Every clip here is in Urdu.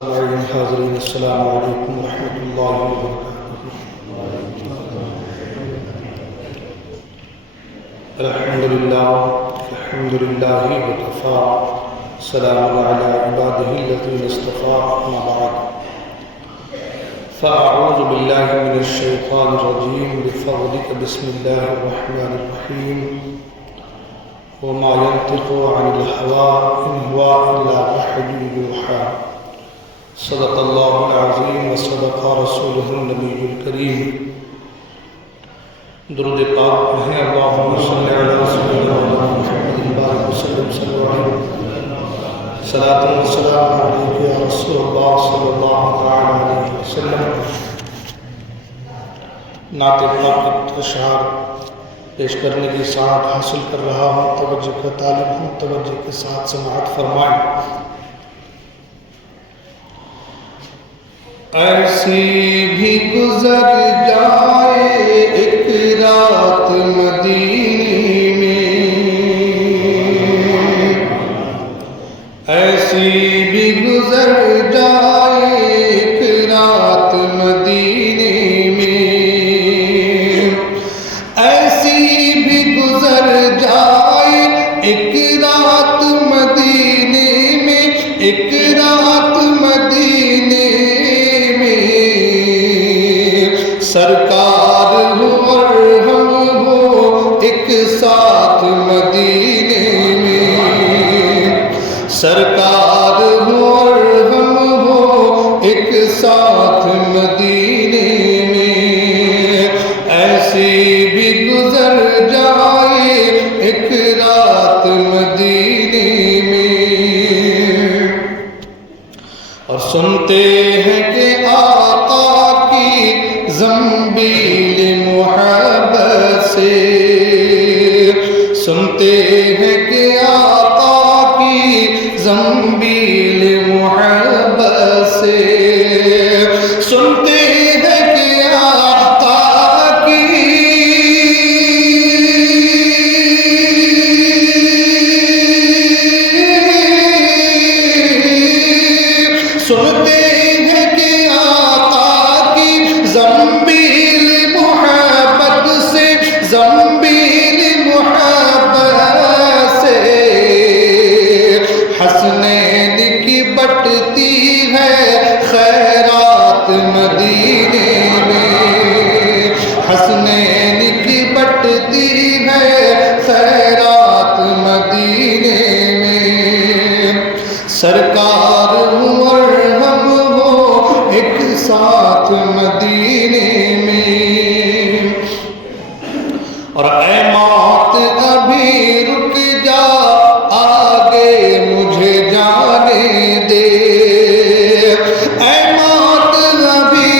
حاضرین السلام علیکم ورحمۃ اللہ وبرکاتہ۔ الحمد للہ وکفی، سلام علی عبادہ الذین اصطفی، اما بعد فاعوذ باللہ من الشیطان الرجیم، بفضلک بسم اللہ الرحمن الرحیم، وما ينطق عن الهوى إن هو إلا وحي يوحى، صدق اللہ العظیم وصدق رسولہ النبی الکریم۔ درود پاک پڑھیں، اللہم صلی علی سیدنا محمد بارک وسلم صلی علیہ صلاۃ و سلام علیک یا رسول اللہ صلی اللہ علیہ وسلم۔ نعت پاک اشعار پیش کرنے کی سعادت حاصل کر رہا ہوں، توجہ کا طالب ہوں، توجہ کے ساتھ سماعت فرمائیں۔ ایسی بھی گزر جائے ایک رات مدینے میں، ایسی بھی گزر جائے ایک رات مدینے میں، ایسی بھی گزر جائے ایک رات مدینے میں، ایک رات مدینے سرکار ہو اور ہم ہو ایک ساتھ مدینے میں، سرکار ہو اور ہم ہو ایک ساتھ مدینے میں، ایسی بھی گزر جائے ایک رات مدینے میں۔ اور سنتے ہیں کہ آقا کی زنبیل محبت سے، سنتے ہیں کہ آقا کی زنبیل محبت سے، سنتے ہیں کہ آقا کی سنتے ہیں کہ آقا کی زنبیل محبت سے، زنبیل محبت سے حسنین کی بٹتی ہے خیرات مدینے میں، حسنین کی بٹتی ہے خیرات مدینے میں، سرکار ہوں اور ہم ہو ایک ساتھ مدینے میں۔ اور اے موت ابھی رک جا، آگے مجھے جانے دے، اے موت ابھی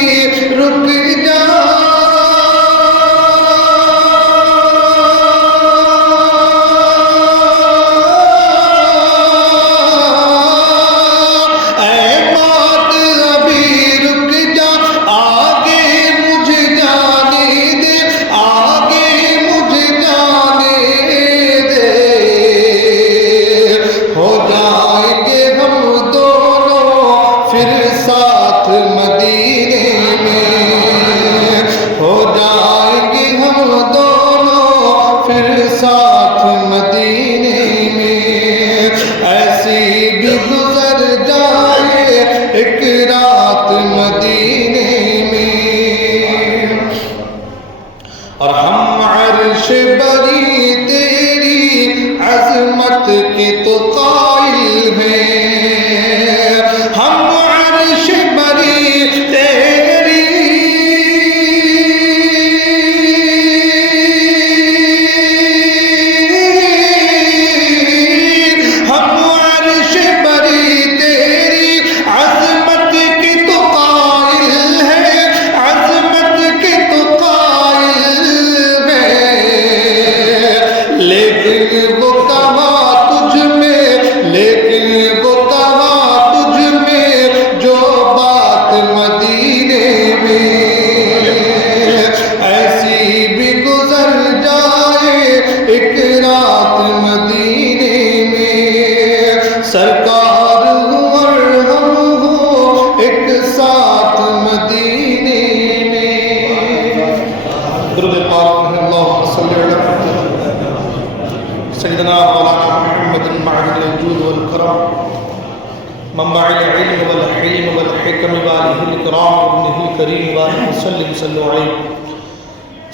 العلم والحلم والحكم وآله الكرام وابنه الكريم وآله وسلم صلوا عليه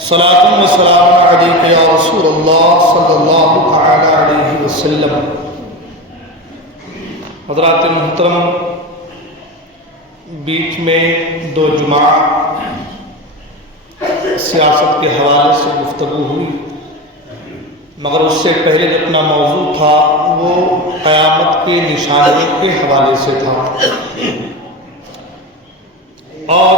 صلاة وسلام عليك يا رسول الله صلی اللہ تعالی علیہ وسلم۔ حضرات محترم، بیچ میں دو جمعہ سیاست کے حوالے سے گفتگو ہوئی، مگر اس سے پہلے جو اپنا موضوع تھا وہ قیامت کے نشانیوں کے حوالے سے تھا، اور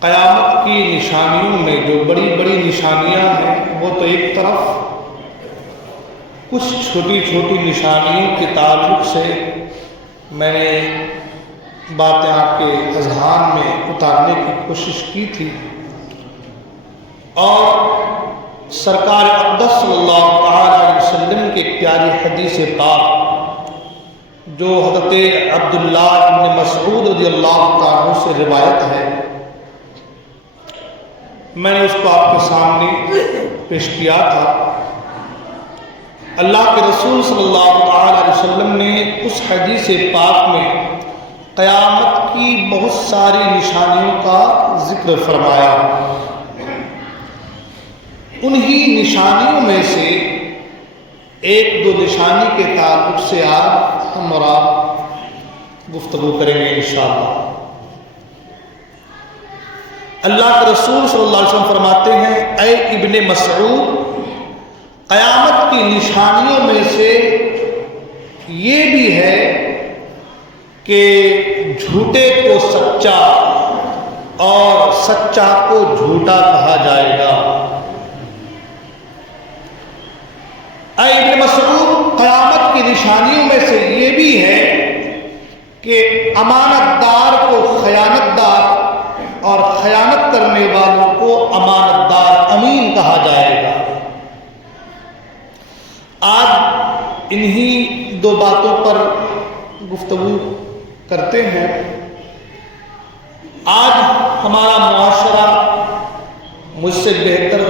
قیامت کی نشانیوں میں جو بڑی بڑی نشانیاں ہیں وہ تو ایک طرف، کچھ چھوٹی چھوٹی نشانیوں کے تعلق سے میں نے باتیں آپ کے اذہان میں اتارنے کی کوشش کی تھی، اور سرکار اقدس صلی اللہ علیہ وسلم کی پیاری حدیث پاک جو حضرت عبداللہ بن مسعود رضی اللہ عنہ سے روایت ہے، میں نے اس کو آپ کے سامنے پیش کیا تھا۔ اللہ کے رسول صلی اللہ علیہ وسلم نے اس حدیث پاک میں قیامت کی بہت ساری نشانیوں کا ذکر فرمایا۔ انہی نشانیوں میں سے ایک دو نشانی کے تعلق سے آج ہم اور آپ گفتگو کریں گے انشاءاللہ۔ اللہ کے رسول صلی اللہ علیہ وسلم فرماتے ہیں، اے ابن مسعود، قیامت کی نشانیوں میں سے یہ بھی ہے کہ جھوٹے کو سچا اور سچا کو جھوٹا کہا جائے گا۔ اے ابن مسعود، قیامت کی نشانیوں میں سے یہ بھی ہے کہ امانت دار کو خیانت دار اور خیانت کرنے والوں کو امانت دار امین کہا جائے گا۔ آج انہی دو باتوں پر گفتگو کرتے ہیں۔ آج ہمارا معاشرہ مجھ سے بہتر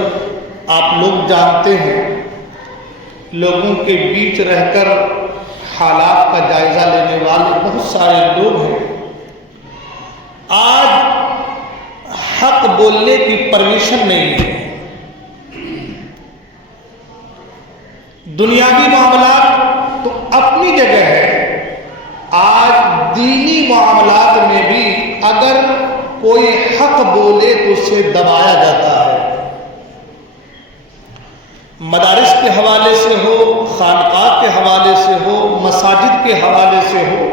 آپ لوگ جانتے ہیں، لوگوں کے بیچ رہ کر حالات کا جائزہ لینے والے بہت سارے لوگ ہیں۔ آج حق بولنے کی پرمیشن نہیں ہے۔ دنیاوی معاملات تو اپنی جگہ ہے، آج دینی معاملات میں بھی اگر کوئی حق بولے تو اسے دبایا جاتا ہے۔ مدارس کے حوالے سے ہو، خانقاہ کے حوالے سے ہو، مساجد کے حوالے سے ہو،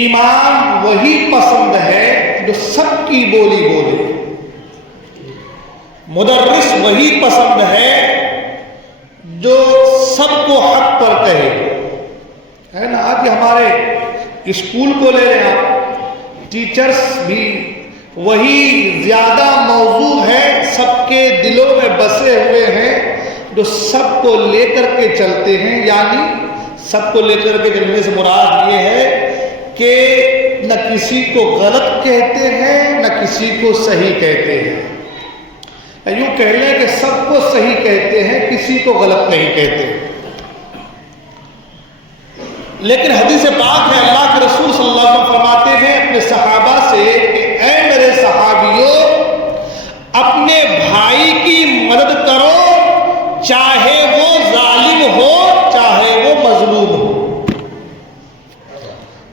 ایمان وہی پسند ہے جو سب کی بولی بولے، مدرس وہی پسند ہے جو سب کو حق پر کہے، ہے نا۔ آج ہمارے اسکول کو لے لیں آپ، ٹیچرز بھی وہی زیادہ موضوع ہے، سب کے دلوں میں بسے ہوئے ہیں، جو سب کو لے کر کے چلتے ہیں۔ یعنی سب کو لے کر کے چلنے سے مراد یہ ہے کہ نہ کسی کو غلط کہتے ہیں نہ کسی کو صحیح کہتے ہیں، یوں کہہ لیں کہ سب کو صحیح کہتے ہیں، کسی کو غلط نہیں کہتے۔ لیکن حدیث پاک ہے، اللہ کے رسول صلی اللہ علیہ وسلم فرماتے ہیں اپنے صحابہ سے کہ اے میرے صحابیوں، اپنے بھائی کی مدد کرو، چاہے وہ ظالم ہو چاہے وہ مظلوم ہو۔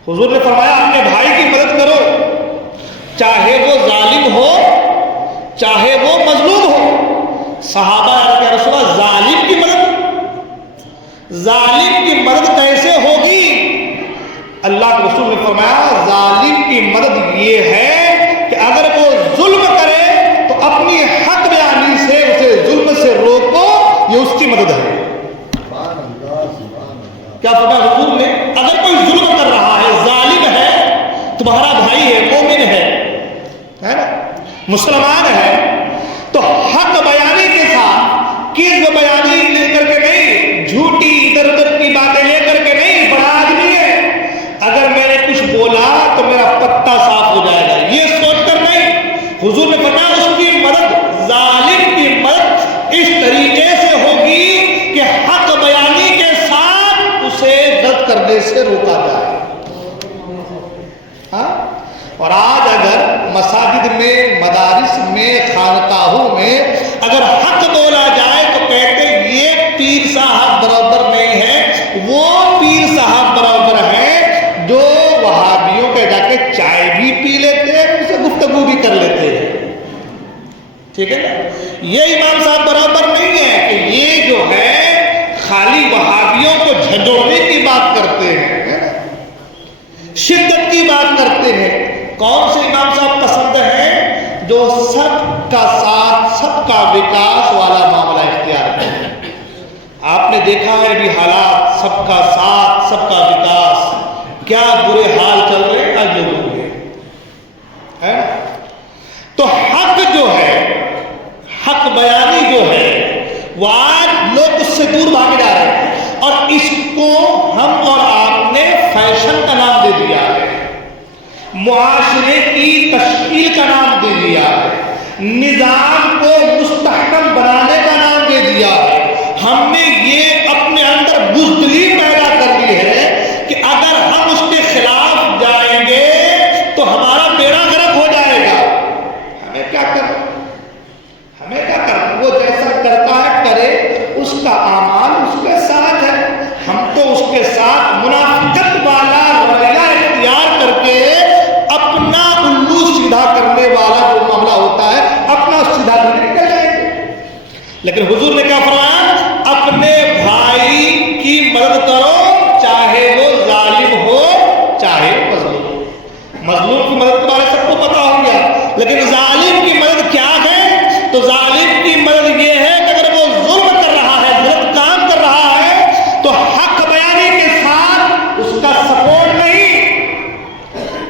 حضور نے فرمایا اپنے بھائی کی مدد کرو، چاہے وہ ظالم ہو چاہے وہ مظلوم ہو۔ صحابہ کہ رسول اللہ، ظالم کی مدد کیسے ہوگی؟ اللہ کے رسول نے فرمایا ظالم کی مدد یہ ہے کہ اگر وہ ظلم کرے تو اپنی حق بیانی سے اسے ظلم سے روکو، یہ اس کی مدد ہے۔ کیا فرمایا حضور نے؟ اگر کوئی ظلم کر رہا ہے، ظالم ہے، تمہارا بھائی ہے، مومن ہے نا، مسلمان ہے، تو حق بیانی کے ساتھ کذب بیانی لے کر کے نہیں، جھوٹی ادھر ادھر کی باتیں لے کر کے نہیں، بڑا آدمی ہے، اگر میں نے کچھ بولا تو میرا پتہ صاف ہو جائے گا، یہ سوچ کر نہیں۔ حضور نے فرمایا اس کی مدد، ظالم کی مدد اس طریقے سے ہوگی کہ حق بیانی کے ساتھ اسے غلط کرنے سے روکا ٹھیک ہے نا؟ یہ امام صاحب برابر نہیں ہے کہ یہ جو ہے خالی وہابیوں کو جھنجھوڑنے کی بات کرتے ہیں، شدت کی بات کرتے ہیں۔ کون سے امام صاحب پسند ہیں؟ جو سب کا ساتھ سب کا وکاس والا معاملہ اختیار کرتے ہیں۔ آپ نے دیکھا ہے بھی حالات، سب کا ساتھ سب کا وکاس، کیا برے حال چل رہے ہیں آج لوگوں کے، ہے؟ تو حق جو ہے، حق بیانی جو ہے، وہ آج لوگ اس سے دور بھاگ جا رہے ہیں، اور اس کو ہم اور آپ نے فیشن کا نام دے دیا ہے، معاشرے کی تشکیل کا نام دے دیا ہے، نظام کو مستحکم بنانے کا نام دے دیا ہے۔ ہم نے یہ اپنے اندر بزدلی پیدا کر لی ہے کہ اگر ہم اس کے خلاف جائیں گے تو ہمارا بیڑا غرق ہو جائے گا۔ ہمیں کیا کرنا؟ ہمیں کیا کرنا؟ وہ جیسا کرتا ہے کرے، اس کا اعمال اس کے ساتھ ہے، ہم تو اس کے ساتھ منافقت والا رویہ اختیار کر کے اپنا الو سیدھا کرنے والا جو معاملہ ہوتا ہے اپنا سیدھا کرنے نکل جائیں گے۔ لیکن حضور نے کیا فرمایا؟ اپنے بھائی کی مدد کرو، چاہے وہ ظالم ہو چاہے مظلوم ہو۔ مظلوم کی مدد کے بارے سب کو پتا ہو گیا، لیکن ظالم کی مدد کیا ہے؟ تو ظالم کی مدد یہ ہے کہ اگر وہ ظلم کر رہا ہے، غلط کام کر رہا ہے، تو حق بیانی کے ساتھ اس کا سپورٹ نہیں،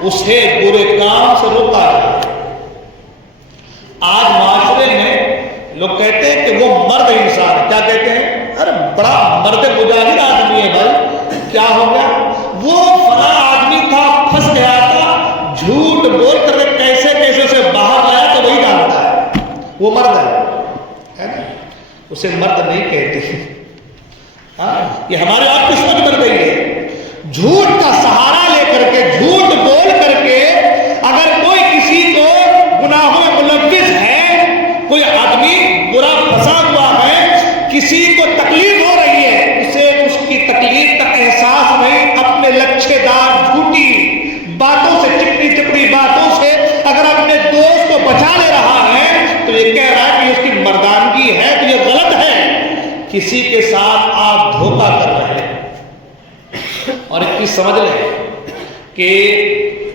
اسے برے کام سے روکا ہے۔ آج معاشرے میں لوگ کہتے ہیں کہ وہ مرد انسان ہے، کیا کہتے ہیں؟ ارے بڑا مرد مجاہد آدمی ہے بھائی، کیا ہو گیا؟ وہ فلاں آدمی تھا، پھنس گیا تھا، جھوٹ بول کر کیسے کیسے سے باہر آیا تو وہی جانتا ہے، وہ مرد ہے نا؟ اسے مرد نہیں کہتے۔ یہ ہمارے آپ کی سمجھ بن گئی ہے، جھوٹ کا سہارا لے کر کے، جھوٹ بول کر کے اگر کوئی کسی کو گناہوں میں ملوث ہے، کوئی آدمی برا پھنسا ہوا ہے، کسی کو تکلیف ہو رہی ہے، اسے اس کی تکلیف کا احساس نہیں، اپنے لچھے دار جھوٹی باتوں سے، چپڑی چپڑی باتوں سے اگر اپنے دوست کو بچا لے رہا ہے تو یہ کہہ رہا ہے کہ اس کی مردانگی ہے، تو یہ غلط ہے۔ کسی کے ساتھ آپ دھوکہ کر رہے ہیں۔ اور ایک چیز سمجھ لیں کہ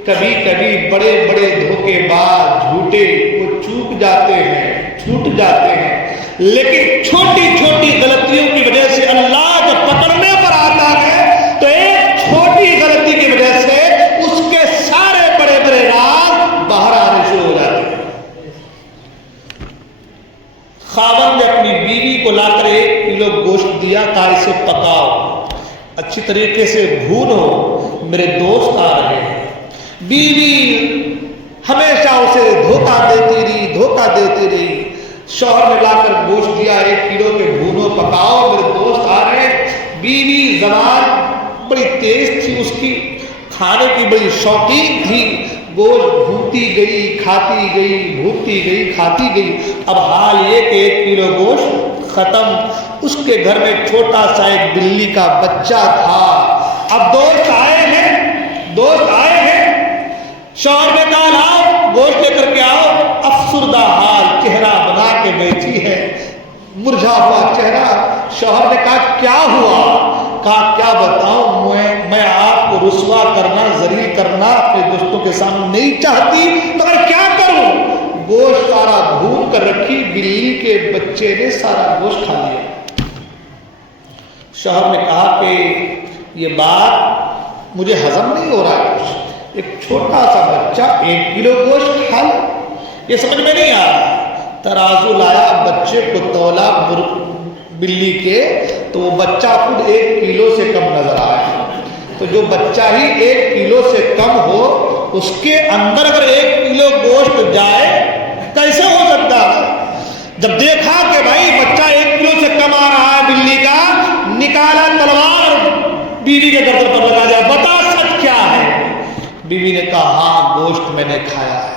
کبھی کبھی بڑے بڑے دھوکے باز جھوٹے وہ چوک جاتے ہیں، چھوٹ جاتے ہیں، لیکن چھوٹی چھوٹی غلطیوں کی وجہ سے اللہ جب پکڑنے پر آتا ہے تو ایک چھوٹی غلطی کی وجہ سے اس کے سارے بڑے بڑے راز باہر آنے شروع ہو جاتے ہیں۔ خاوند نے اپنی بیوی کو لا کر 1 کلو گوشت دیا، کہا اسے پکاؤ، اچھی طریقے سے بھونو، میرے دوست آ رہے ہیں۔ بیوی ہمیشہ اسے دھوکہ دیتی رہی۔ شوہر نے لا کر گوشت دیا، 1 کلو کے بھونو، پکاؤ، میرے دوست آ رہے ہیں۔ بیوی زبان بڑی تیز تھی، اس کی کھانے کی بڑی شوقین تھی، گوشت بھونتی گئی، کھاتی گئی، بھونتی گئی، کھاتی گئی۔ اب حال یہ کہ 1 کلو گوشت ختم۔ اس کے گھر میں چھوٹا سا ایک بلی کا بچہ تھا۔ اب دوست آئے ہیں، شوہر نے کہا لاؤ گوشت لے کر کے آؤ۔ افسردہ حال چہرہ بنا کے بیٹھی ہے، مرجھا ہوا چہرہ۔ شوہر نے کہا کیا ہوا؟ کہا کیا بتاؤں، میں آپ کو رسوا کرنا، ذلیل کرنا اپنے دوستوں کے سامنے نہیں چاہتی، مگر کیا کروں؟ گوشت سارا بھون کر رکھی، بلی کے بچے نے سارا گوشت کھا لیا۔ شوہر نے کہا کہ یہ بات مجھے ہضم نہیں ہو رہا ہے، ایک چھوٹا سا بچہ 1 کلو گوشت کھا لے، یہ سمجھ میں نہیں آ رہا۔ ترازو لایا، بچے کو تولا بلی کے، تو وہ بچہ خود 1 کلو سے کم نظر آیا۔ تو جو بچہ ہی 1 کلو سے کم ہو، اس کے اندر اگر 1 کلو گوشت جائے کیسے ہو سکتا ہے؟ جب دیکھا کہ بھائی بچہ 1 کلو سے کم آ رہا ہے بلی کا، نکالا تلوار، بیوی کے گردن پر لگا دیا، بتا سچ کیا ہے؟ بیوی نے کہا ہاں گوشت میں نے کھایا ہے۔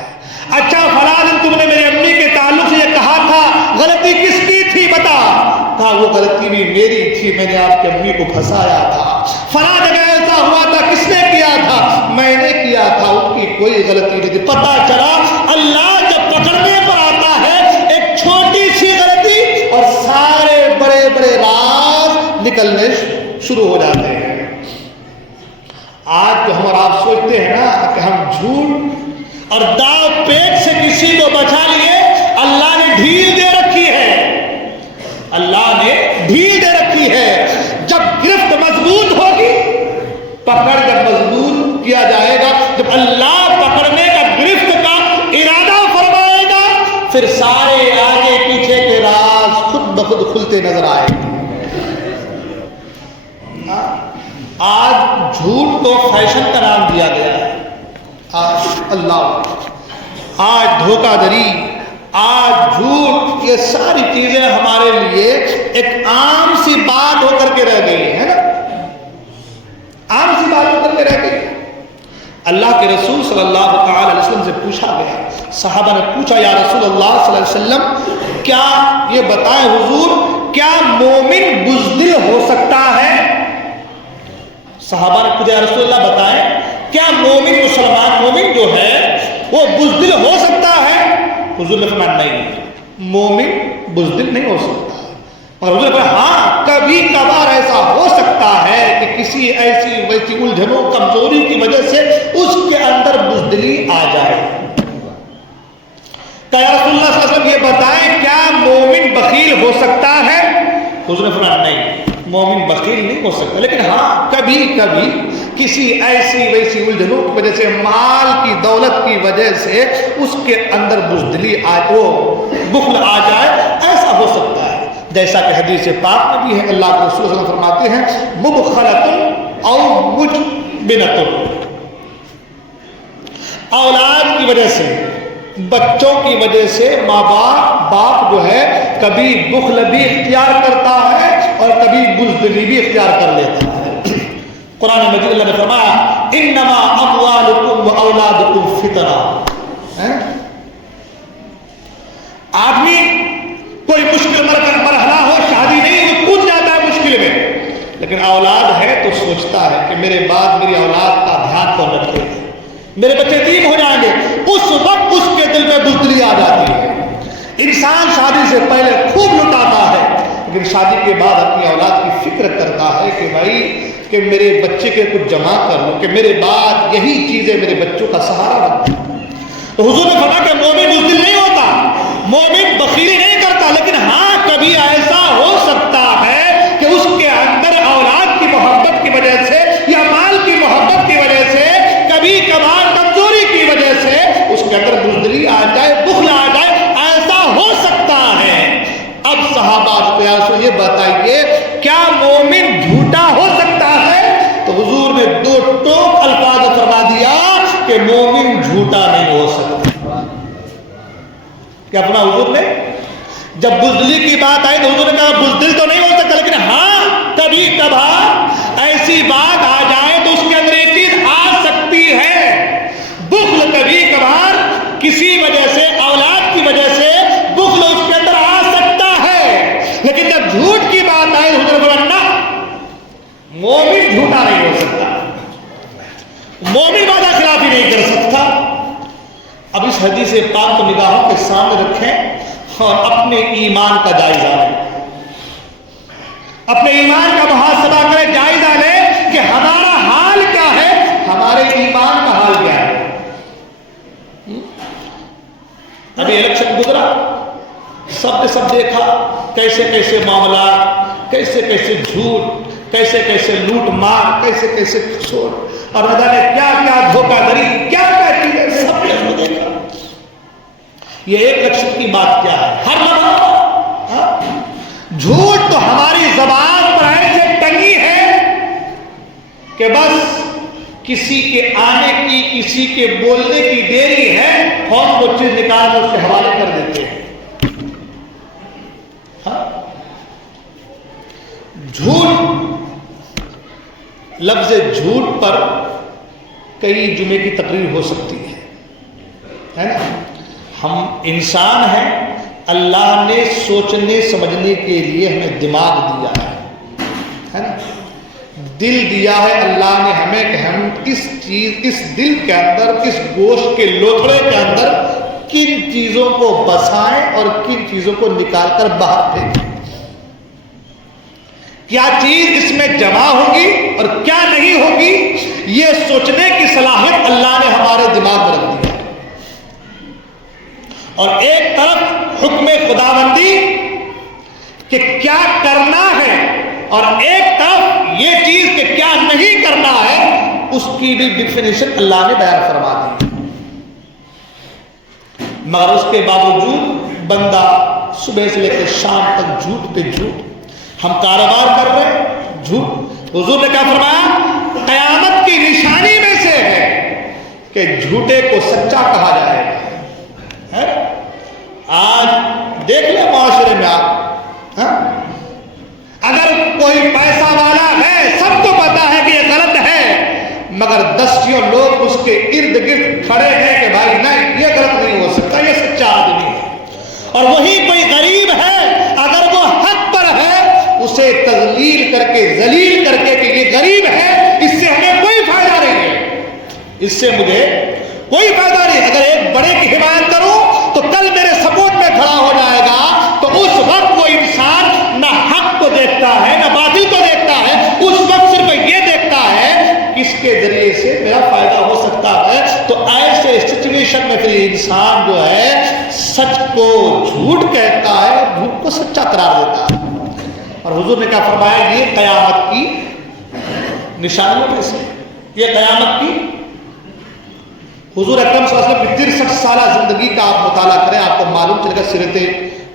اچھا فلاں دن تم نے میری امی کے تعلق سے یہ کہا تھا، غلطی کس کی تھی بتا؟ کہا وہ غلطی بھی میری تھی، میں نے آپ کی امی کو پھنسایا تھا۔ فلاں جگہ ایسا ہوا تھا، کس نے کیا تھا؟ میں نے کیا تھا، ان کی کوئی غلطی نہیں تھی۔ پتا چلا اللہ جب پکڑنے پر آتا ہے ایک نکلنے شروع ہو جاتے ہیں۔ آج جو ہم اور آپ سوچتے ہیں نا کہ ہم جھوٹ اور داؤ پیچ سے کسی کو بچا لیے، اللہ نے ڈھیل دے رکھی ہے، اللہ نے ڈھیل دے رکھی ہے۔ جب گرفت مضبوط ہوگی، پکڑ جب مضبوط کیا جائے گا، جب اللہ پکڑنے کا گرفت کا ارادہ فرمائے گا، پھر سارے آگے پیچھے کے راز خود بخود کھلتے نظر آئے گے۔ آج جھوٹ کو فیشن کا نام دیا گیا ہے، آج دھوکہ دھڑی، آج جھوٹ، یہ ساری چیزیں ہمارے لیے ایک عام سی بات ہو کر کے رہ گئی ہے نا، عام سی بات ہو کر کے رہ گئی۔ اللہ کے رسول صلی اللہ تعالی علیہ وسلم سے پوچھا گیا، صحابہ نے پوچھا یا رسول اللہ صلی اللہ علیہ وسلم، کیا یہ بتائیں حضور، کیا مومن بزدل ہو سکتا ہے؟ صحابہ نے پوچھا یا رسول اللہ بتائیں، کیا مومن، مسلمان مومن جو ہے وہ بزدل ہو سکتا ہے؟ حضور نے فرمایا نہیں، مومن بزدل نہیں ہو سکتا، اور حضور نے فرمایا ہاں کبھی کبھار ایسا ہو سکتا ہے کہ کسی ایسی ویسی الجھنوں کمزوری کی وجہ سے اس کے اندر بزدلی آ جائے۔ کہ یا رسول اللہ صلی اللہ علیہ وسلم یہ بتائیں کیا مومن بخیل ہو سکتا ہے؟ حضور نے فرمایا نہیں، مومن بخیل نہیں ہو سکتا، لیکن ہاں کبھی کبھی کسی ایسی ویسی الجھنوں کی وجہ سے، مال کی دولت کی وجہ سے اس کے اندر بزدلی بخل آ جائے، ایسا ہو سکتا ہے۔ جیسا کہ حدیث پاک میں بھی ہے، اللہ کے رسول صلی اللہ علیہ وسلم فرماتے ہیں مبخلۃ او مجبنۃ، اولاد کی وجہ سے، بچوں کی وجہ سے ماں باپ جو ہے کبھی بخل بھی اختیار کرتا ہے اور کبھی بزدلی بھی اختیار کر لیتا ہے۔ قرآن مجید اللہ نے فرمایا انما اموالکم و اولادکم فتنہ۔ آدمی کوئی مشکل مرحلہ ہو، شادی نہیں ہو، کود جاتا ہے مشکل میں، لیکن اولاد ہے تو سوچتا ہے کہ میرے بعد میری اولاد کا دھیان کون رکھے گا، میرے بچے یتیم ہو جائیں گے، اس وقت اس کے دل میں بزدلی آ جاتی ہے۔ انسان شادی سے پہلے خوب لٹاتا ہے، لیکن شادی کے بعد اپنی اولاد کی فکر کرتا ہے کہ بھائی کہ میرے بچے کے کچھ جمع کر لو، کہ میرے بعد یہی چیزیں میرے بچوں کا سہارا بنتی۔ تو حضور نے فرمایا کہ مومن بزدل نہیں ہوتا، مومن بخیلی نہیں کرتا، لیکن ہاں کبھی ایسا ہو سکتا ہے کہ اس کے اندر اولاد کی محبت کی وجہ سے یا مال کی محبت کی وجہ سے، کبھی کبھار کمزوری کی وجہ سے اس کے اندر بزدلی آ جائے، بخل آ جائے، ایسا ہو سکتا ہے۔ اب صحابہ سے یہ بتائیے کیا مومن جھوٹا ہو سکتا ہے؟ تو حضور نے دو ٹوک الفاظ فرما دیا کہ مومن جھوٹا نہیں ہو سکتا۔ کیا اپنا حضور نے جب بزدلی کی بات آئی تو حضور نے کہا بزدل تو نہیں ہو سکتا، لیکن ہاں کبھی کبھار ایسی بات آ جائے تو اس کے اندر یہ چیز آ سکتی ہے۔ بخل کبھی کبھار کسی وجہ سے، اولاد کی وجہ سے بخل اس کے اندر آ سکتا ہے، لیکن جب جھوٹ کی بات آئے تو حضور نے فرمایا مومن جھوٹا نہیں ہو سکتا، مومن وعدہ خلافی نہیں کر سکتا۔ اب اس حدیث پاک کو نگاہوں کے سامنے رکھیں اور اپنے ایمان کا جائزہ لیں، اپنے ایمان کا محاسبہ کریں، جائزہ لیں کہ ہمارا حال کیا ہے، ہمارے ایمان کا حال کیا ہے۔ ابھی الیکشن گزرا، سب نے سب دیکھا کیسے کیسے معاملات، کیسے کیسے جھوٹ، کیسے کیسے لوٹ مار، کیسے کیسے کھسوڑ، اور نہ جانے کیا کیا دھوکہ دھڑی، کیا کیا چیزیں سب نے دیکھا۔ یہ ایک الیکشن کی بات کیا ہے، ہر لمحہ جھوٹ تو ہماری زبان پر ایسے ٹنگی ہے کہ بس کسی کے آنے کی، کسی کے بولنے کی دیری ہے اور وہ چیز نکال کر اس کے حوالے کر دیتے ہیں۔ جھوٹ، لفظ جھوٹ پر کئی جمعے کی تقریر ہو سکتی ہے نا۔ ہم انسان ہیں، اللہ نے سوچنے سمجھنے کے لیے ہمیں دماغ دیا ہے نا، دل دیا ہے اللہ نے ہمیں کہ ہم اس دل کے اندر، اس گوشت کے لوتھڑے کے اندر کن چیزوں کو بسائیں اور کن چیزوں کو نکال کر باہر پھینکیں۔ کیا چیز اس میں جمع ہوگی اور کیا نہیں ہوگی، یہ سوچنے کی صلاحیت اللہ نے ہمارے دماغ میں رکھ دی ہے۔ اور ایک طرف حکم خداوندی کہ کیا کرنا ہے، اور ایک طرف یہ چیز کہ کیا نہیں کرنا ہے، اس کی بھی ڈیفینیشن اللہ نے بیان فرما دی۔ مگر اس کے باوجود بندہ صبح سے لے کے شام تک جھوٹ پہ جھوٹ، ہم کاروبار کر رہے ہیں جھوٹ۔ حضور نے کیا فرمایا، قیامت کی نشانی میں سے ہے کہ جھوٹے کو سچا کہا جائے گا۔ آج دیکھ لیں معاشرے میں آپ، اگر کوئی پیسہ والا ہے، سب کو پتا ہے کہ یہ غلط ہے، مگر دسیوں لوگ اس کے ارد گرد کھڑے ہیں کہ بھائی نہیں، یہ غلط نہیں ہو سکتا، یہ سچا آدمی ہے۔ اور وہی کوئی غریب ہے، اگر وہ حق پر ہے، اسے تذلیل کر کے ذلیل کر کے کہ یہ غریب ہے، اس سے ہمیں کوئی فائدہ نہیں ہے، اس سے مجھے کوئی فائدہ نہیں۔ اگر ایک بڑے کی حمایت کروں تو کل میرے سپورٹ میں کھڑا ہو جائے گا، تو اس وقت وہ انسان نہ حق کو دیکھتا ہے نہ باطل کو دیکھتا ہے، اس وقت صرف یہ دیکھتا ہے کس کے ذریعے سے میرا فائدہ ہو سکتا ہے۔ تو ایسے سچویشن میں پھر انسان جو ہے سچ کو جھوٹ کہتا ہے اور جھوٹ کو سچا قرار دیتا ہے۔ اور حضور نے کیا فرمایا، یہ قیامت کی نشانیوں میں سے، یہ قیامت کی، حضور اکرم صلی اللہ علیہ وسلم کی 63 سالہ زندگی کا آپ مطالعہ کریں، آپ کو معلوم چلے گا سیرت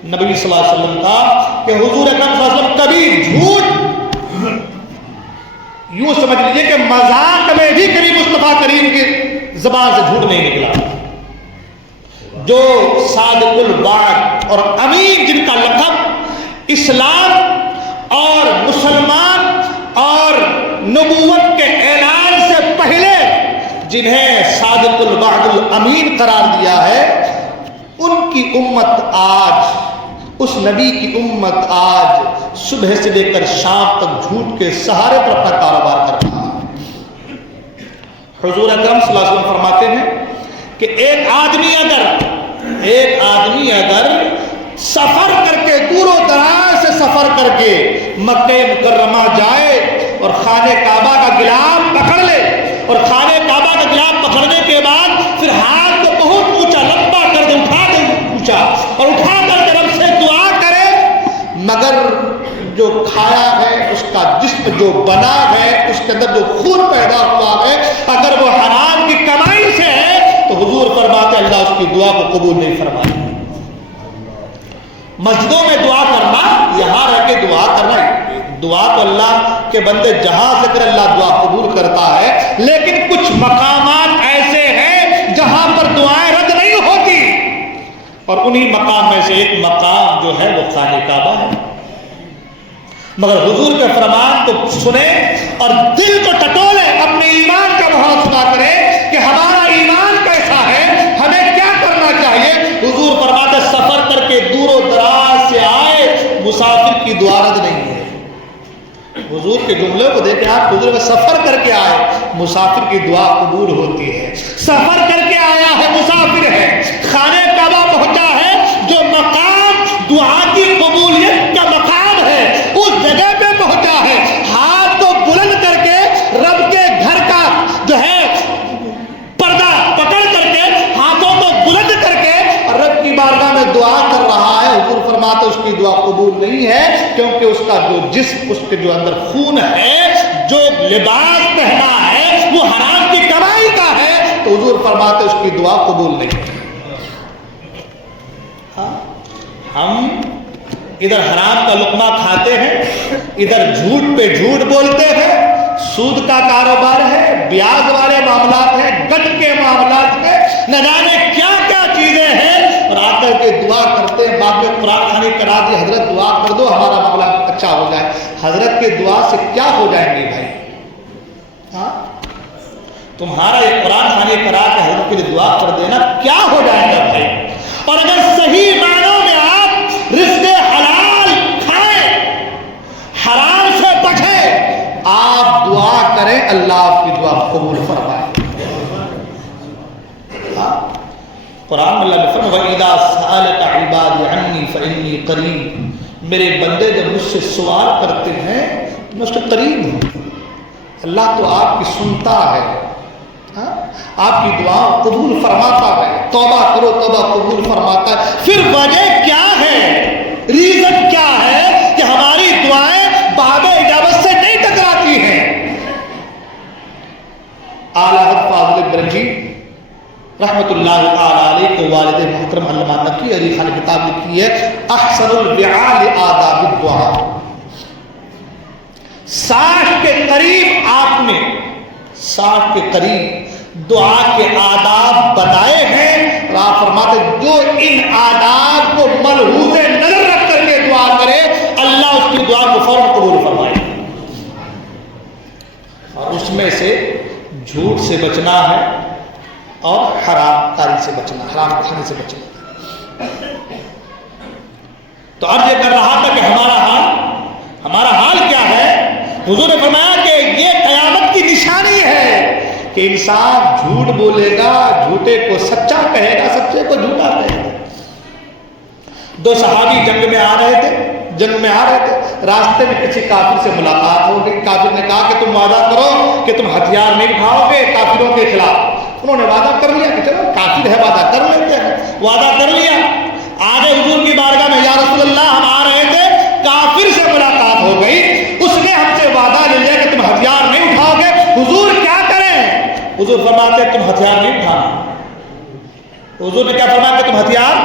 نبی صلی اللہ علیہ وسلم کا کہ حضور اکرم صلی اللہ علیہ وسلم کبھی جھوٹ، یوں سمجھ لیجیے کہ مذاق میں بھی کبھی مصطفیٰ کریم کی زبان سے جھوٹ نہیں نکلا۔ جو صادق الوعد اور امین، جن کا لقب اسلام اور مسلمان اور نبوت کے اعلان سے پہلے جنہیں صادق الوعد الامین قرار دیا ہے، ان کی امت آج، اس نبی کی امت آج صبح سے لے کر شام تک جھوٹ کے سہارے پر اپنا کاروبار کر رہا ہے۔ حضور اکرم صلی اللہ علیہ وسلم فرماتے ہیں کہ ایک آدمی اگر سفر کر کے، دور و دراز سے سفر کر کے مکہ مکرمہ جائے اور خانہ کعبہ کا گلاف پکڑ لے، اور خانہ کعبہ کا گلاف پکڑنے کے بعد پھر ہاتھ کو بہت اونچا لمبا کر دے، اٹھا دے اونچا، اور اٹھا کر کے رب سے دعا کرے، مگر جو کھایا ہے، اس کا جسم جو بنا ہے، اس کے اندر جو خون پیدا ہوا ہے، اگر وہ حرام کی کمائی سے ہے، تو حضور فرماتے اللہ اس کی دعا کو قبول نہیں فرمائے۔ مسجدوں میں دعا کرنا، یہاں رہ کے دعا کرنا، دعا تو اللہ کے بندے جہاں سے کرے اللہ دعا قبول کرتا ہے، لیکن کچھ مقامات ایسے ہیں جہاں پر دعائیں رد نہیں ہوتی، اور انہی مقام میں سے ایک مقام جو ہے وہ خانہ کعبہ ہے۔ مگر حضور کے فرمان کو سنیں اور دل کو ٹٹولیں، اپنے ایمان کا محاسبہ کریں کہ ہمارا ایمان کیسا ہے، ہمیں کیا کرنا چاہیے۔ حضور فرماتے سفر کر کے دور و دراز سے آئے، مسافر کی دعا رد نہیں ہے۔ حضور کے جملے کو دیکھیں آپ، حضور میں سفر کر کے آئے، مسافر کی دعا قبول ہوتی ہے۔ سفر کر کے آیا ہے، مسافر ہے، خانہ کعبہ پہنچا ہے، جو مقام دعا کی قبولیت کا مقام ہے، اس جگہ پہ پہنچا ہے، ہاتھ کو بلند کر کے رب کے گھر کا جو ہے پردہ پکڑ کر کے، ہاتھوں کو بلند کر کے رب کی بارگاہ میں دعا کر رہا ہے، حضور فرماتے اس کی دعا قبول نہیں ہے، کیونکہ اس کا جو جسم، اس کے جو اندر خون ہے، جو لباس پہنا ہے، وہ حرام کی کمائی کا ہے، تو حضور فرماتے اس کی دعا قبول نہیں ہے۔ ہم ادھر حرام کا لقمہ کھاتے ہیں، ادھر جھوٹ پہ جھوٹ بولتے ہیں، سود کا کاروبار ہے، بیاج والے معاملات ہیں، گٹ کے معاملات ہیں، نہ جانے کیا کیا چیزیں ہیں، اور آ کر کے دعا کرتے ہیں، بعد میں قرآن خوانی کرا دی، حضرت دعا کر دو ہمارا معاملہ اچھا ہو جائے۔ حضرت کے دعا سے کیا ہو جائیں گے بھائی؟ ہاں، تمہارا یہ قرآن خوانی کرا کے حضرت کے لیے دعا کر دینا کیا ہو جائے گا بھائی؟ اور اگر صحیح معنوں میں آپ رزق حلال کھائیں، حرام سے بچیں، آپ دعا کریں، اللہ آپ کی دعا قبول فرمائے۔ قرآن اللہ نے فرمایا وَإِذَا سَأَلَكَ عِبَادِي عَنِّي فَإِنِّي قَرِيبٌ، میرے بندے جب مجھ سے سوال کرتے ہیں تو میں اس کے قریب ہوں. اللہ تو آپ کی سنتا ہے, آپ کی دعا قبول فرماتا ہے. توبہ کرو, توبہ قبول فرماتا ہے. پھر وجہ کیا ہے, ریزن کیا ہے کہ ہماری دعائیں باب اجابت سے نہیں ٹکراتی ہیں؟ اعلیٰ حضرت فاضل برنجی رحمت اللہ تعالی علیہ کو والد محترم علامہ نقی علی خان نے کتاب لکھی ہے احسن الدعاء لآداب الدعاء. 60 کے قریب آپ نے 60 کے قریب دعا کے آداب بتائے ہیں, اور آپ فرماتے جو ان آداب کو ملحوظ نظر رکھ کر کے دعا کرے اللہ اس کی دعا کو فوراً قبول فرمائے. اور اس میں سے جھوٹ سے بچنا ہے اور حرام کاری سے بچنا, حرام کھانے سے بچنا. تو اب یہ کر رہا تھا کہ ہمارا حال کیا ہے. حضور نے فرمایا کہ یہ قیامت کی نشانی ہے کہ انسان جھوٹ بولے گا, جھوٹے کو سچا کہے گا, سچے کو جھوٹا کہے گا. 2 صحابی جنگ میں آ رہے تھے, راستے میں کسی کافر سے ملاقات ہو گئی. کافر نے کہا کہ تم وعدہ کرو کہ تم ہتھیار نہیں اٹھاؤ گے کافروں کے خلاف. انہوں نے وعدہ کر لیا کہ چلو کافر ہے وعدہ کر لیتے ہیں. وعدہ کر لیا, آگے حضور کی بارگاہ میں یا رسول اللہ ہم آ رہے تھے, کافر سے ملاقات ہو گئی, اس نے ہم سے وعدہ لے لیا کہ تم ہتھیار نہیں اٹھاؤ گے, حضور کیا کریں؟ حضور فرماتے ہیں تم ہتھیار نہیں اٹھانا. حضور نے کیا فرمایا کہ تم ہتھیار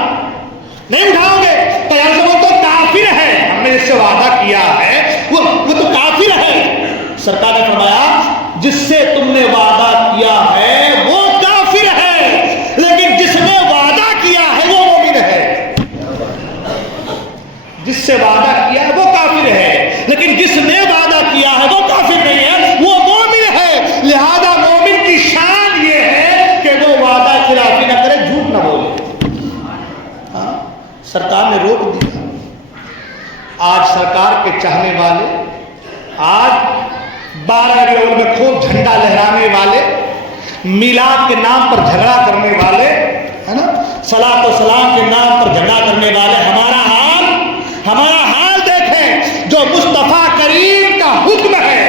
نہیں اٹھاؤ گے. تو یار وہ تو کافر ہے, ہم نے اس سے وعدہ کیا ہے وہ تو کافر ہے. سرکار نے فرمایا جس سے تم نے وعدہ کیا ہے وہ کافر ہے, لیکن جس نے وعدہ کیا ہے وہ مومن ہے. جس سے وعدہ کیا ہے وہ کافر ہے, لیکن جس نے وعدہ کیا ہے وہ کافر نہیں ہے, وہ مومن ہے. لہذا مومن کی شان یہ ہے کہ وہ وعدہ خلافی نہ کرے, جھوٹ نہ بولے. سرکار نے روک دیا. آج سرکار کے چاہنے والے, آج 12 روز میں خوب جھنڈا لہرانے والے, میلاد کے نام پر جھگڑا کرنے والے, ہے نا, صلاۃ و سلام کے نام پر جھگڑا کرنے والے, ہمارا حال دیکھیں. جو مصطفیٰ کریم کا حکم ہے,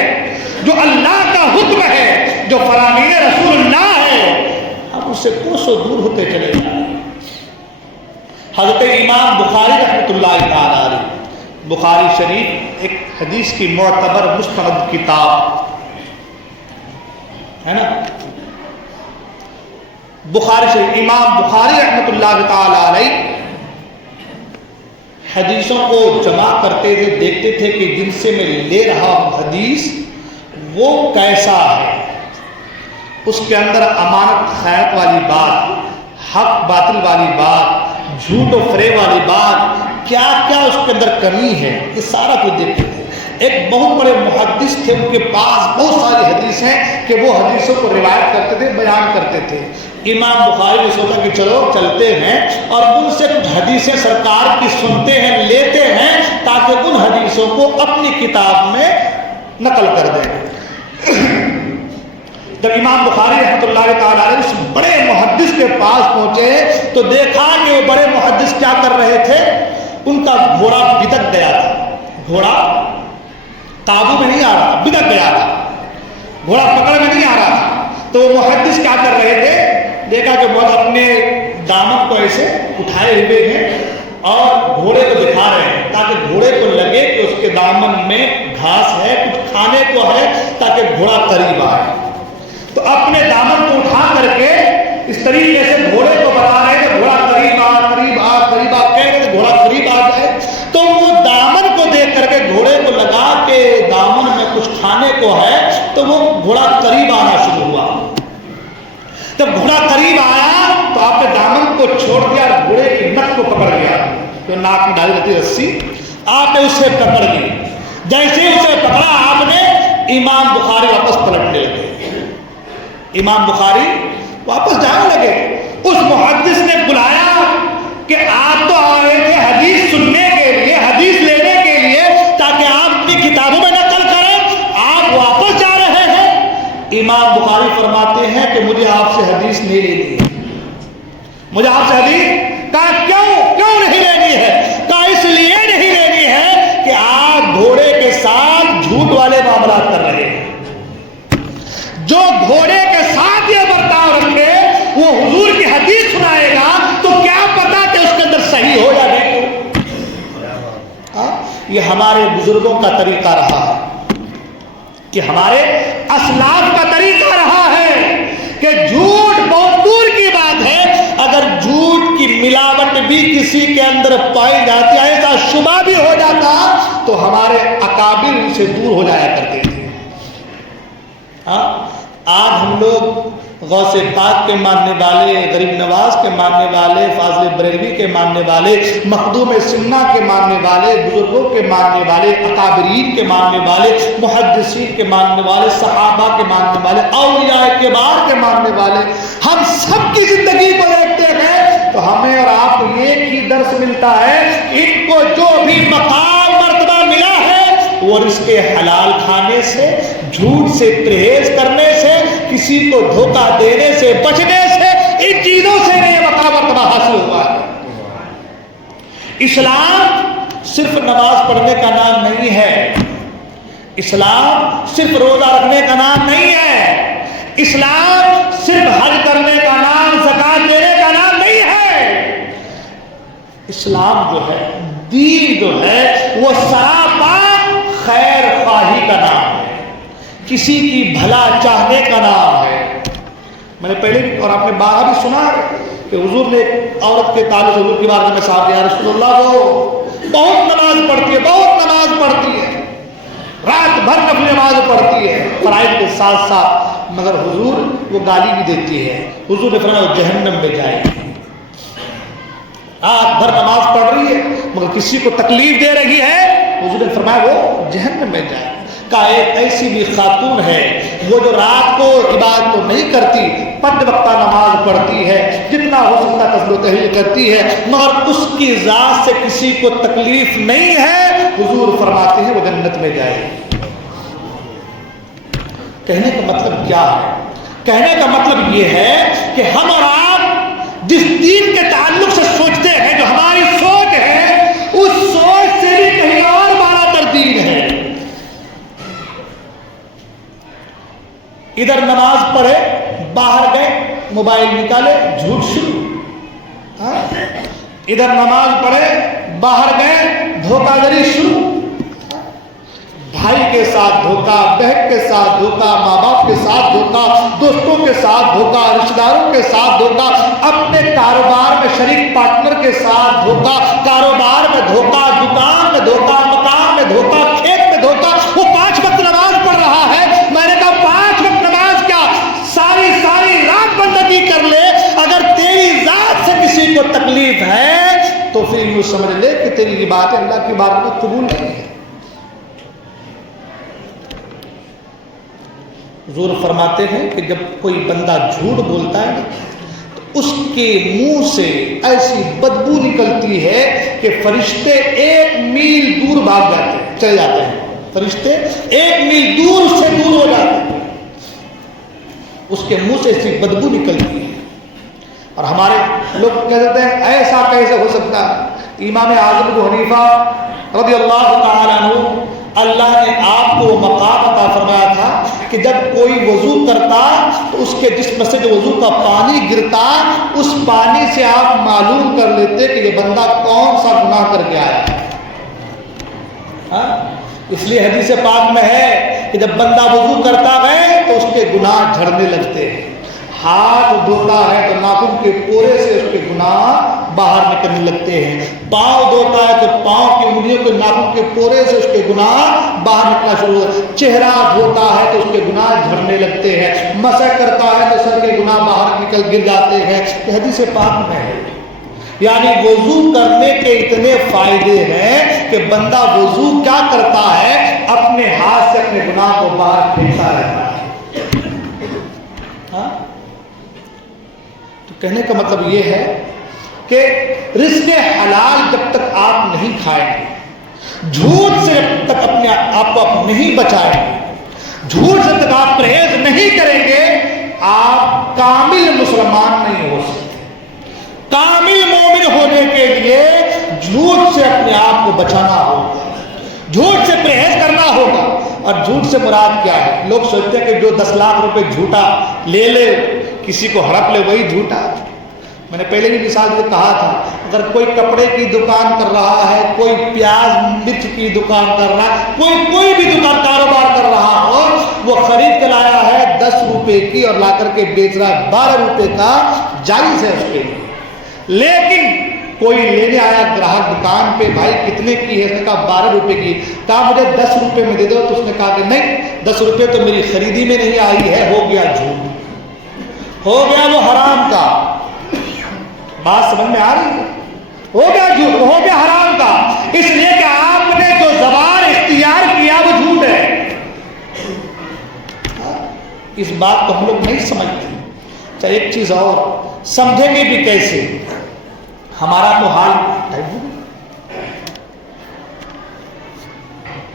جو اللہ کا حکم ہے, جو فرامین رسول اللہ ہے, ہم اس سے کوسوں دور ہوتے چلے جائیں. حضرت امام بخاری رحمۃ اللہ تعالی علیہ, بخاری شریف ایک حدیث کی معتبر مستند کتاب ہے نا. بخاری شریف, امام بخاری رحمۃ اللہ تعالی علیہ حدیثوں کو جمع کرتے تھے, دیکھتے تھے کہ جن سے میں لے رہا ہوں حدیث وہ کیسا ہے, اس کے اندر امانت خیانت والی بات, حق باطل والی بات, جھوٹ و فریب والی بات, کیا کیا اس کے اندر کمی ہے, یہ سارا کچھ دیکھتے تھے. ایک بہت بڑے محدث تھے, ان کے پاس بہت ساری حدیث ہیں کہ وہ حدیثوں کو روایت کرتے تھے, بیان کرتے تھے. امام بخاری نے سوچا کہ چلو چلتے ہیں اور ان سے کچھ حدیثیں سرکار کی سنتے ہیں, لیتے ہیں, تاکہ ان حدیثوں کو اپنی کتاب میں نقل کر دیں. جب امام بخاری رحمۃ اللہ تعالی علیہ اس بڑے محدث کے پاس پہنچے تو دیکھا کہ وہ بڑے محدث کیا کر رہے تھے, ان کا گھوڑا بدک گیا تھا, گھوڑا قابو میں نہیں آ رہا تھا, بدک گیا تھا, گھوڑا پکڑ میں نہیں آ رہا تھا. تو وہ محدث کیا کر رہے تھے, دیکھا کہ وہ اپنے دامن کو ایسے اٹھائے ہوئے ہیں اور گھوڑے کو دکھا رہے ہیں تاکہ گھوڑے کو لگے کہ اس کے دامن میں گھاس ہے, کچھ کھانے کو ہے, تاکہ گھوڑا قریب آئے. تو اپنے دامن کو اٹھا کر کے اس طریقے سے گھوڑے کو بتا رہے ہیں کہ گھوڑا قریب آ, قریب آ, قریب آ, کہہ رہے گھوڑا قریب آ جائے. تو وہ دامن کو دیکھ کر کے گھوڑے کو لگا کہ دامن میں کچھ کھانے کو ہے, تو وہ گھوڑا قریب آنا شروع ہوا. جب گھوڑا قریب آیا تو آپ نے دامن کو چھوڑ دیا اور گھوڑے کی نک کو پکڑ لیا, جو ناک میں ڈالی رہتی رسی, آپ نے اسے پکڑ لی. جیسے اسے پکڑا آپ نے, امام بخاری واپس پلٹنے لگے. امام بخاری واپس جانے لگے. اس محدث نے بلایا کہ آپ تو آئے تھے حدیث سننے کے لیے, حدیث لینے کے لیے, تاکہ آپ اپنی کتابوں میں نقل کریں, آپ واپس جا رہے ہیں. امام بخاری فرماتے ہیں کہ مجھے آپ سے حدیث نہیں لینی ہے, مجھے آپ سے حدیث. کہا کیوں نہیں لینی ہے؟ کہا اس لیے نہیں لینی ہے کہ آپ گھوڑے کے ساتھ جھوٹ والے ہمارے بزرگوں کا طریقہ رہا ہے، کہ ہمارے اسلاف کا طریقہ رہا ہے کہ جھوٹ بہت دور کی بات ہے، اگر جھوٹ کی ملاوٹ بھی کسی کے اندر پائی جاتی ہے، ایسا شبہ بھی ہو جاتا تو ہمارے اکابر ان سے دور ہو جایا کرتے تھے۔ آج ہم لوگ غوث پاک کے ماننے والے، غریب نواز کے ماننے والے، فاضل بریلوی کے ماننے والے، مخدوم سنہ کے ماننے والے، بزرگوں کے ماننے والے، اکابرین کے ماننے والے، محدثین کے ماننے والے، صحابہ کے ماننے والے، اولیاء کبار کے ماننے والے، ہم سب کی زندگی کو دیکھتے ہیں تو ہمیں اور آپ کو ایک ہی درس ملتا ہے، ان کو جو بھی مقام مرتبہ ملا ہے وہ رزق حلال کھانے سے، جھوٹ سے پرہیز کرنے سے، کسی کو دھوکہ دینے سے بچنے سے، ان چیزوں سے یہ مقام مرتبہ حاصل ہوا ہے۔ اسلام صرف نماز پڑھنے کا نام نہیں ہے، اسلام صرف روزہ رکھنے کا نام نہیں ہے، اسلام صرف حج کرنے کا نام، زکات دینے کا نام نہیں ہے۔ اسلام جو ہے، دین جو ہے، وہ سراپا خیر خواہی کا نام ہے، کسی کی بھلا چاہنے کا نام ہے۔ میں نے پہلے بھی اور آپ نے بارہ بھی سنا کہ حضور نے ایک عورت کے تعلق حضور کی بارگاہ میں صاحب یا رسول اللہ، وہ بہت نماز پڑھتی ہے، بہت نماز پڑھتی ہے، رات بھر نفل نماز پڑھتی ہے فرائض کے ساتھ ساتھ، مگر حضور وہ گالی بھی دیتی ہے۔ حضور نے فرمایا وہ جہنم میں جائے گی۔ رات بھر نماز پڑھ رہی ہے مگر کسی کو تکلیف دے رہی ہے، حضور نے فرمایا وہ جہنم میں جائے۔ کا ایک ایسی بھی خاتون ہے وہ جو رات کو عبادت تو نہیں کرتی، پنج وقتہ نماز پڑھتی ہے، جتنا ہو سکتا تسبیح و تحلیل کرتی ہے، مگر اس کی ذات سے کسی کو تکلیف نہیں ہے، حضور فرماتے ہیں وہ جنت میں جائے۔ کہنے کا مطلب کیا ہے؟ کہنے کا مطلب یہ ہے کہ ہم اور آپ جس دین کے تعلق سے سوچتے ہیں، جو ہماری سوچ ہے، اس سوچ سے بھی کہیں اور بالا تر دین ہے۔ ادھر نماز پڑھے، باہر گئے موبائل نکالے، جھوٹ شروع۔ ادھر نماز پڑھے، باہر گئے دھوکہ دھڑی شروع۔ بھائی کے ساتھ دھوکہ، بہن کے ساتھ دھوکہ، ماں باپ کے ساتھ دھوکہ، دوستوں کے ساتھ دھوکہ، رشتہ داروں کے ساتھ دھوکہ، اپنے کاروبار میں شریک پارٹنر کے ساتھ دھوکہ، کاروبار میں دھوکہ، دکان میں دھوکہ، مکان میں دھوکہ، کھیت میں دھوکہ۔ وہ 5 وقت نماز پڑھ رہا ہے، میں نے کہا 5 وقت نماز کیا، ساری رات بندگی کر لے، اگر تیری ذات سے کسی کو تکلیف ہے تو پھر یوں سمجھ لے کہ تیری باتیں اللہ کی بات میں قبول نہیں ہے۔ حضور فرماتے ہیں کہ جب کوئی بندہ جھوٹ بولتا ہے تو اس کے منہ سے ایسی بدبو نکلتی ہے کہ فرشتے 1 میل دور بھاگ جاتے ہیں، چلے جاتے ہیں، فرشتے 1 میل دور سے دور ہو جاتے ہیں، اس کے منہ سے ایسی بدبو نکلتی ہے۔ اور ہمارے لوگ کہتے ہیں ایسا کیسے ہو سکتا ہے؟ امام اعظم ابو حنیفہ رضی اللہ تعالیٰ عنہ، اللہ نے آپ کو مقام عطا فرمایا تھا کہ جب کوئی وضو کرتا تو اس کے جسم سے جو وضو کا پانی گرتا، اس پانی سے آپ معلوم کر لیتے کہ یہ بندہ کون سا گناہ کر کے آیا ہے۔ اس لیے حدیث پاک میں ہے کہ جب بندہ وضو کرتا ہے تو اس کے گناہ جھڑنے لگتے ہیں، ہاتھ دھوتا ہے تو ناخن کے پورے سے اس کے گناہ باہر نکلنے لگتے ہیں، پاؤں دھوتا ہے تو پاؤں کی انگلیوں کے ناخن کے پورے سے اس کے گناہ باہر نکلنا شروع ہوتا ہے، چہرہ دھوتا ہے تو اس کے گناہ جھڑنے لگتے ہیں، مسح کرتا ہے تو سر کے گناہ باہر نکل گر جاتے ہیں۔ یہ حدیث پاک میں ہے۔ یعنی وضو کرنے کے اتنے فائدے ہیں کہ بندہ وضو کیا کرتا ہے، اپنے ہاتھ سے اپنے گناہ کو باہر پھینکتا رہتا ہے۔ تو کہنے کا مطلب یہ ہے کہ رزق حلال جب تک آپ نہیں کھائیں گے، جھوٹ سے جب تک اپنے آپ کو نہیں بچائیں گے، جھوٹ سے تک آپ پرہیز نہیں کریں گے، آپ کامل مسلمان نہیں ہو سکتے۔ کامل مومن ہونے کے لیے جھوٹ سے اپنے آپ کو بچانا ہوگا، جھوٹ سے پرہیز کرنا ہوگا۔ اور جھوٹ سے مراد کیا ہے؟ لوگ سوچتے ہیں کہ جو 10 لاکھ روپے جھوٹا لے لے، کسی کو ہڑپ لے، وہی جھوٹا۔ میں نے پہلے بھی مثال یہ کہا تھا، اگر کوئی کپڑے کی دکان کر رہا ہے، کوئی پیاز مرچ کی دکان کر رہا ہے، کوئی بھی دکان کاروبار کر رہا ہو، وہ خرید کر لایا ہے 10 روپے کی اور لا کر کے بیچ رہا ہے 12 روپے کا، جائز ہے اس کے لیے. لیکن کوئی لینے آیا گراہک دکان پہ، بھائی کتنے کی ہے؟ اس نے کہا 12 روپے کی. کہا مجھے 10 روپے میں دے دو. تو اس نے کہا کہ نہیں، 10 روپے تو میری خریدی میں نہیں آئی ہے، ہو گیا جھوٹ، ہو گیا وہ حرام کا. بات سمجھ میں آ رہی ہے؟ ہو گیا جھوٹ، ہو گیا حرام کا، اس لیے کہ آپ نے جو زبان اختیار کیا وہ جھوٹ ہے. اس بات کو ہم لوگ نہیں سمجھتے. اچھا ایک چیز اور، سمجھیں گے بھی کیسے؟ ہمارا تو حال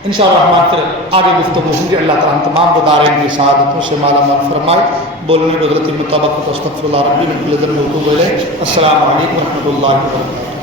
انشاءاللہ الرحمن پھر آگے گفتگو ہوگی. اللہ تعالیٰ تمام گزاریں کی سعادتوں سے مالا مال فرمائے. بولنے کی غلطی مطابق استغفر اللہ ربی من کل ذنب و اتوب الیہ. السلام علیکم و رحمۃ اللہ وبرکاتہ.